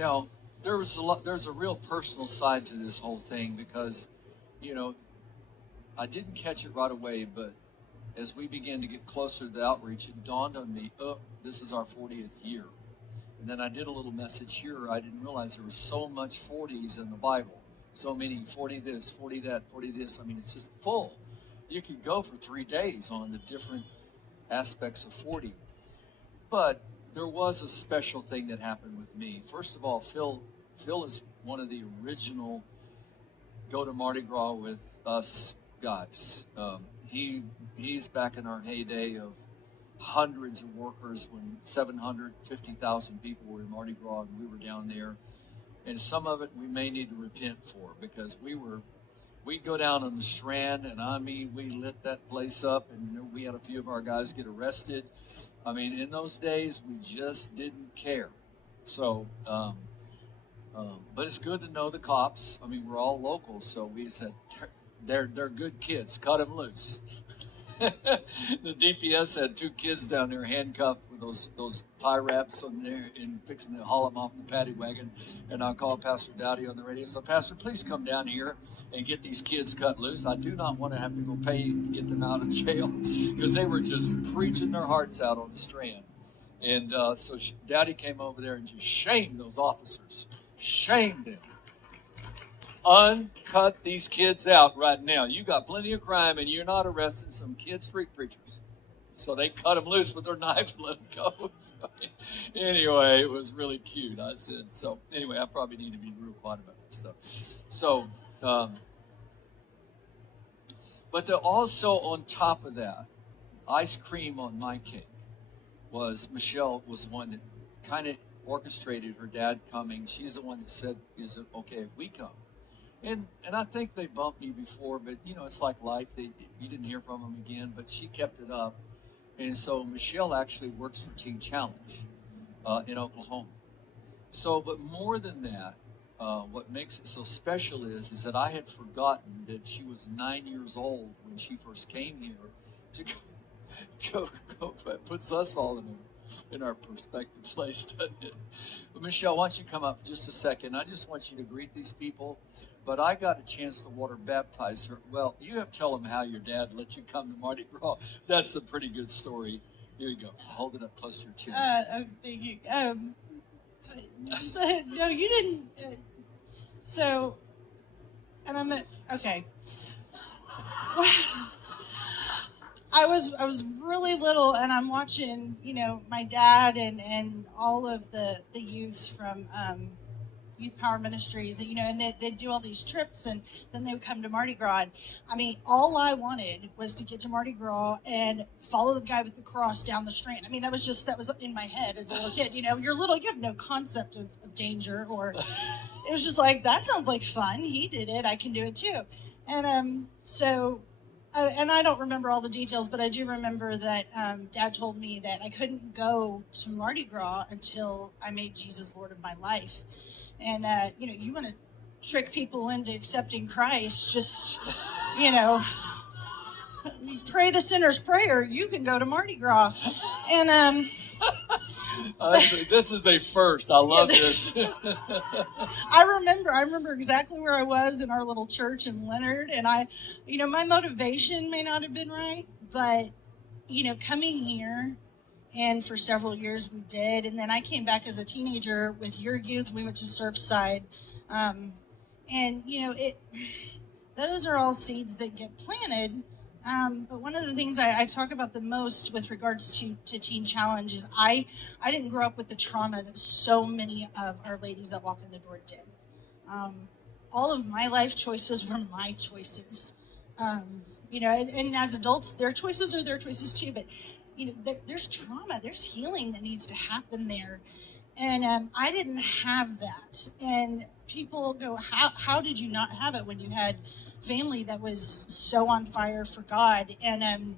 Now, there's a real personal side to this whole thing because, you know, I didn't catch it right away, but as we began to get closer to the outreach, it dawned on me, oh, this is our 40th year. And then I did a little message here. I didn't realize there was so much 40s in the Bible. So many 40 this, 40 that, 40 this. I mean, it's just full. You could go for 3 days on the different aspects of 40. But there was a special thing that happened with me. First of all, Phil is one of the original Go to Mardi Gras with us guys. He's back in our heyday of hundreds of workers when 750,000 people were in Mardi Gras and we were down there. And some of it we may need to repent for because we'd go down on the Strand and I mean, we lit that place up and we had a few of our guys get arrested. I mean, in those days, we just didn't care. So, but it's good to know the cops. I mean, we're all local, so we said, they're good kids, cut them loose. The DPS had 2 kids down there handcuffed with those tie wraps on there and fixing to haul them off the paddy wagon. And I called Pastor Dowdy on the radio. So, Pastor, please come down here and get these kids cut loose. I do not want to have to go pay to get them out of jail because they were just preaching their hearts out on the Strand. And so Dowdy came over there and just shamed those officers. Shamed them. Uncut these kids out right now. You got plenty of crime and you're not arresting some kid street preachers. So they cut them loose with their knife and let them go. So, anyway, it was really cute. I said, so anyway, I probably need to be real quiet about that stuff. So, but also on top of that, ice cream on my cake was Michelle was the one that kind of orchestrated her dad coming. She's the one that said, is it okay if we come? And I think they bumped me before, but, you know, it's like life. You didn't hear from them again, but she kept it up. And so Michelle actually works for Teen Challenge in Oklahoma. So, but more than that, what makes it so special is that I had forgotten that she was 9 years old when she first came here to go it puts us all in our perspective place, doesn't it? But Michelle, why don't you come up for just a second? I just want you to greet these people. But I got a chance to water baptize her. Well, you have to tell them how your dad let you come to Mardi Gras. That's a pretty good story. Here you go. Hold it up close to your chin. Thank you. No, you didn't. So, and I'm okay. I was really little, and I'm watching, you know, my dad and all of the youth from Youth Power Ministries, you know, and they'd do all these trips, and then they would come to Mardi Gras. And, I mean, all I wanted was to get to Mardi Gras and follow the guy with the cross down the Strand. I mean, that was in my head as a little kid. You know, you're little, you have no concept of danger, or it was just like, that sounds like fun. He did it, I can do it too. And and I don't remember all the details, but I do remember that Dad told me that I couldn't go to Mardi Gras until I made Jesus Lord of my life. And, you know, you want to trick people into accepting Christ, just, you know, pray the sinner's prayer, you can go to Mardi Gras. And, this is a first. I love this. I remember exactly where I was in our little church in Leonard. And you know, my motivation may not have been right, but, you know, coming here, and for several years we did. And then I came back as a teenager with your youth. We went to Surfside. And, you know, those are all seeds that get planted. But one of the things I talk about the most with regards to Teen Challenge is I didn't grow up with the trauma that so many of our ladies that walk in the door did. All of my life choices were my choices. You know, and as adults, their choices are their choices too. But you know, there's trauma, there's healing that needs to happen there. And I didn't have that. And people go, how did you not have it when you had family that was so on fire for God? And I'm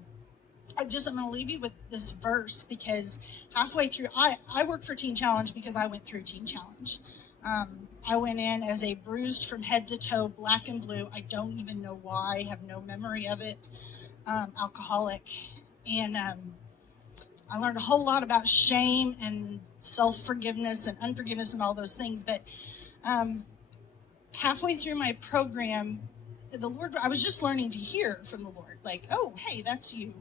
going to leave you with this verse, because halfway through, I work for Teen Challenge because I went through Teen Challenge. I went in as a bruised from head to toe, black and blue. I don't even know why. I have no memory of it. Alcoholic. And I learned a whole lot about shame and self-forgiveness and unforgiveness and all those things. But halfway through my program, the Lord, I was just learning to hear from the Lord, like, oh, hey, that's you.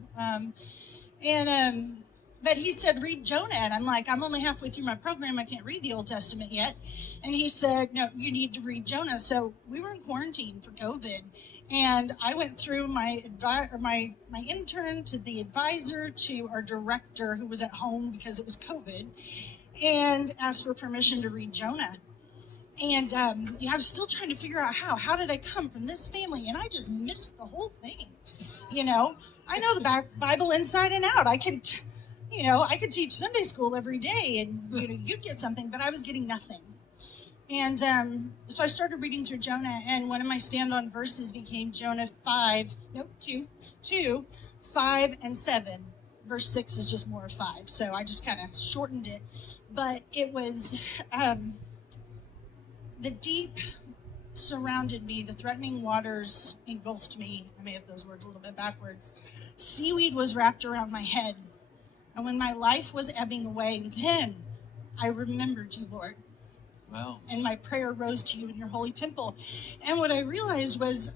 But he said, read Jonah. And I'm like, I'm only halfway through my program. I can't read the Old Testament yet. And he said, no, you need to read Jonah. So we were in quarantine for COVID. And I went through my intern to the advisor to our director who was at home because it was COVID and asked for permission to read Jonah. And I was still trying to figure out how did I come from this family? And I just missed the whole thing. I know the Bible inside and out. I could teach Sunday school every day and you'd get something, but I was getting nothing. And so I started reading through Jonah, and one of my stand-on verses became Jonah 2, 5, and 7. Verse 6 is just more of 5, so I just kind of shortened it. But it was the deep surrounded me, the threatening waters engulfed me. I may have those words a little bit backwards. Seaweed was wrapped around my head. And when my life was ebbing away, then I remembered you, Lord. Wow. And my prayer rose to you in your holy temple. And what I realized was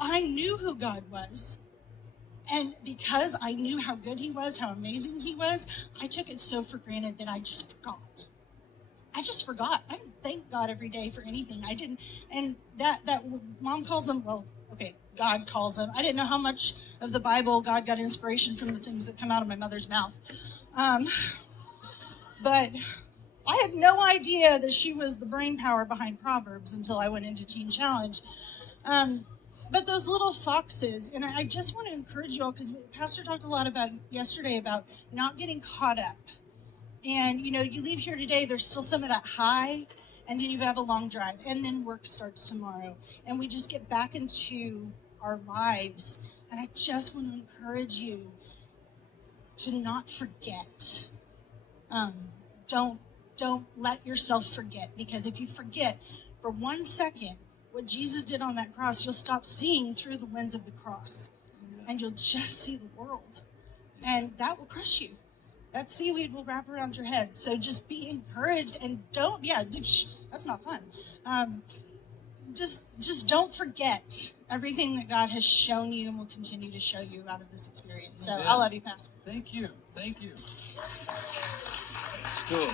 I knew who God was. And because I knew how good he was, how amazing he was, I took it so for granted that I just forgot. I didn't thank God every day for anything. I didn't. And that mom calls him, God calls him. I didn't know how much of the Bible God got inspiration from the things that come out of my mother's mouth. But I had no idea that she was the brain power behind Proverbs until I went into Teen Challenge. But those little foxes, and I just want to encourage you all, because Pastor talked a lot about yesterday about not getting caught up. And, you leave here today, there's still some of that high, and then you have a long drive, and then work starts tomorrow. And we just get back into our lives. And I just want to encourage you to not forget. Don't let yourself forget, because if you forget for 1 second what Jesus did on that cross, you'll stop seeing through the lens of the cross, and you'll just see the world, and that will crush you. That seaweed will wrap around your head. So just be encouraged, and that's not fun. Just don't forget everything that God has shown you and will continue to show you out of this experience. So I love you, Pastor. Thank you. It's good.